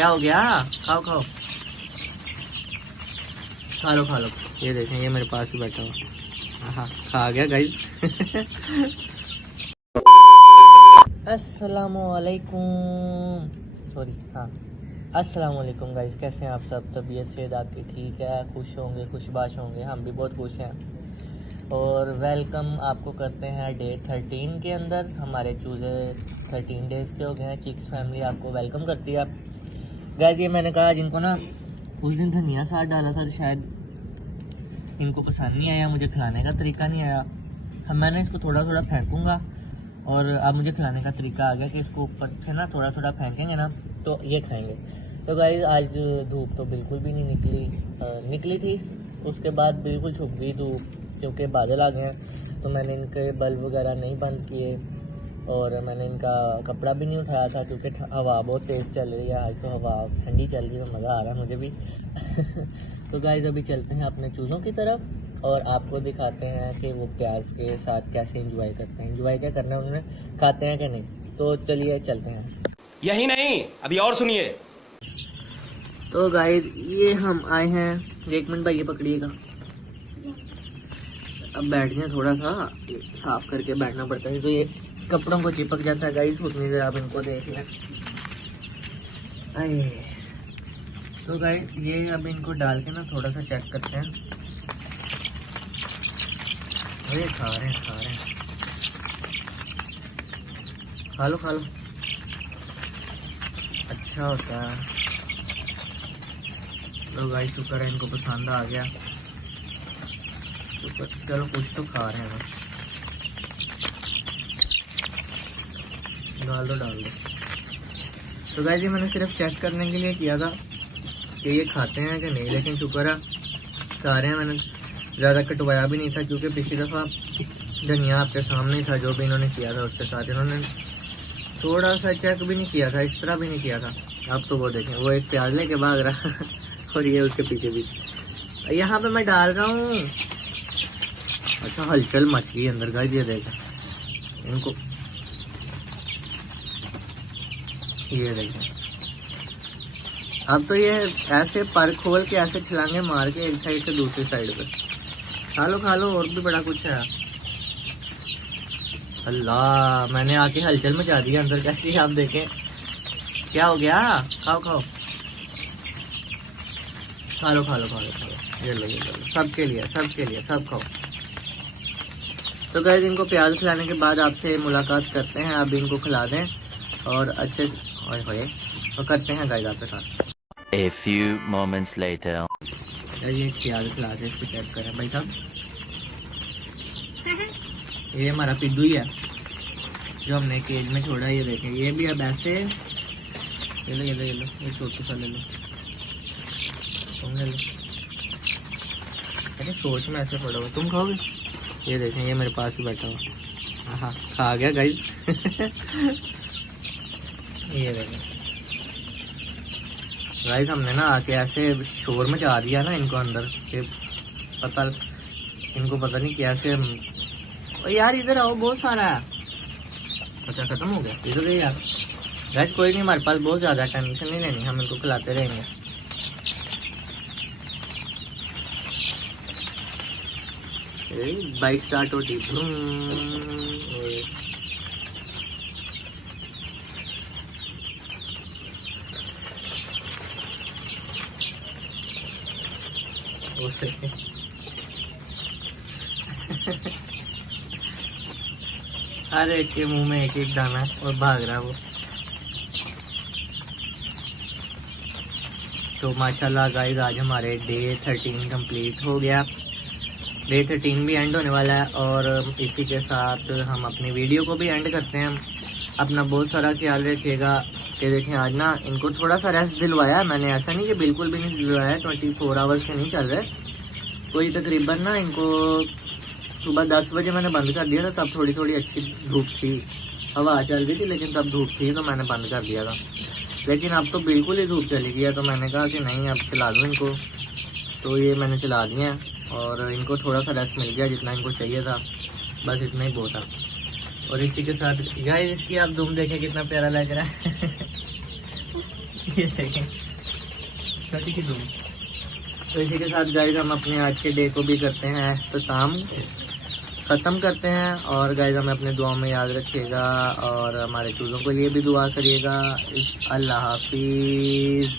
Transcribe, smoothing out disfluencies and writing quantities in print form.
क्या हो गया? खाओ खाओ, खा लो खा लो। ये देखें, ये मेरे पास ही बैठा हुआ। हाँ, खा गया गाइस। अस्सलामुअलैकुम, सॉरी, हाँ, अस्सलामुअलैकुम गाइस। कैसे हैं आप सब? तबीयत सेहत आपकी ठीक है? खुश होंगे, खुशबाश होंगे। हम भी बहुत खुश हैं और वेलकम आपको करते हैं डे 13 के अंदर। हमारे चूज़े 13 डेज़ के हो गए हैं। चिक्स फैमिली आपको वेलकम करती है गाइस। ये मैंने कहा जिनको ना उस दिन धनिया साथ डाला था, शायद इनको पसंद नहीं आया, मुझे खिलाने का तरीका नहीं आया। मैंने इसको थोड़ा थोड़ा फेंकूंगा और अब मुझे खिलाने का तरीका आ गया कि इसको ऊपर से ना थोड़ा थोड़ा फेंकेंगे ना तो ये खाएंगे। तो गाइस आज धूप तो बिल्कुल भी नहीं निकली थी। उसके बाद बिल्कुल छुप गई धूप क्योंकि बादल आ गए हैं। तो मैंने इनके बल्ब वगैरह नहीं बंद किए और मैंने इनका कपड़ा भी नहीं उठाया था क्योंकि हवा बहुत तेज़ चल रही है। आज तो हवा ठंडी चल रही है, तो मज़ा आ रहा है मुझे भी। तो गाइस अभी चलते हैं अपने चूज़ों की तरफ और आपको दिखाते हैं कि वो प्याज के साथ कैसे एंजॉय करते हैं। एंजॉय क्या करना है उन्होंने, खाते हैं कि नहीं। तो चलिए चलते हैं। यही नहीं, अभी और सुनिए। तो गाइस ये हम आए हैं, 1 मिनट भाई ये पकड़िएगा। अब बैठ जाए, थोड़ा सा साफ करके बैठना पड़ता है तो ये कपड़ों को चिपक जाता है गाइस। उतनी देर आप इनको देख लें। तो गाइस ये अब इनको डाल के ना थोड़ा सा चेक करते हैं। अरे खा रहे हैं खा लो खा लो, अच्छा होता है। तो गाइस शुक्र है इनको पसंद आ गया। तो चलो कुछ तो खा रहे हैं। डाल दो। तो गाइस ये मैंने सिर्फ चेक करने के लिए किया था कि ये खाते हैं कि नहीं, लेकिन शुक्र है खा रहे हैं। मैंने ज़्यादा कटवाया भी नहीं था क्योंकि पिछली दफ़ा धनिया आपके सामने ही था जो भी इन्होंने किया था। उसके साथ इन्होंने थोड़ा सा चेक भी नहीं किया था, इस तरह भी नहीं किया था। अब तो वो देखें, वो एक प्याज लेके भाग रहा और ये उसके पीछे भी। यहाँ पे मैं डाल रहा हूँ। अच्छा हलचल मच गई अंदर गाइस, ये देखें इनको, ये देखें। अब तो ये ऐसे पर खोल के ऐसे छलांगे मार के एक साइड से दूसरी साइड पे। खा लो और भी बड़ा कुछ है। अल्लाह, मैंने आके हलचल मचा दी अंदर। कैसी आप देखें, क्या हो गया? खाओ खाओ, खा लो। ये लो सबके लिए सब खाओ। तो गाइस इनको प्याज खिलाने के बाद आपसे मुलाकात करते हैं। अब इनको खिला दें और अच्छे और करते हैं गाइस आपके साथ। A few moments later. ये प्याज खिला के इसको चेक करें भाई साहब। ये हमारा पिद्दू ही है जो हमने केज में छोड़ा। ये देखें, ये भी अब ऐसे। ये लो ये छोटू सा ले लो, तुम ले लो। अरे सोच में ऐसे पड़ा हुआ, तुम खाओगे? ये देखें, ये मेरे पास ही बैठा हुआ। हाँ, खा गया गाइस। ये देखें गाइस, हमने ना आके ऐसे शोर मचा दिया ना इनको अंदर के इनको पता नहीं कैसे। यार इधर आओ, बहुत सारा है। अच्छा खत्म हो गया, इधर गए यार। गाइस कोई नहीं, हमारे पास बहुत ज्यादा टेंशन नहीं लेनी, हम इनको खिलाते रहेंगे। बाइक स्टार्ट होती। हर एक के मुंह में एक एक दाना है और भाग रहा है वो। तो माशाल्लाह गाइस आज हमारे डे 13 कंप्लीट हो गया। डे 13 भी एंड होने वाला है और इसी के साथ हम अपनी वीडियो को भी एंड करते हैं। अपना बहुत सारा ख्याल रखिएगा। कि देखें आज ना इनको थोड़ा सा रेस्ट दिलवाया मैंने, ऐसा नहीं कि बिल्कुल भी नहीं दिलवाया। 24 आवर्स से नहीं चल रहे, कोई तकरीबन ना इनको सुबह 10 बजे मैंने बंद कर दिया था। तब थोड़ी थोड़ी अच्छी धूप थी, हवा चल रही थी, लेकिन तब धूप थी तो मैंने बंद कर दिया था। लेकिन अब तो बिल्कुल ही धूप चली गई है तो मैंने कहा कि नहीं अब चला दूँ इनको। तो ये मैंने चला दिया और इनको थोड़ा सा रेस्ट मिल गया जितना इनको चाहिए था, बस इतना ही बहुत था। और इसी के साथ गाइस इसकी आप धूम देखें कितना प्यारा लग रहा है। ये देखें छोटी सी धूम। तो इसी के साथ गाइज हम अपने आज के डे को भी करते हैं तो शाम ख़त्म करते हैं। और गाइज हमें अपने दुआओं में याद रखिएगा और हमारे चूज़ों के लिए भी दुआ करिएगा। अल्लाह हाफिज़।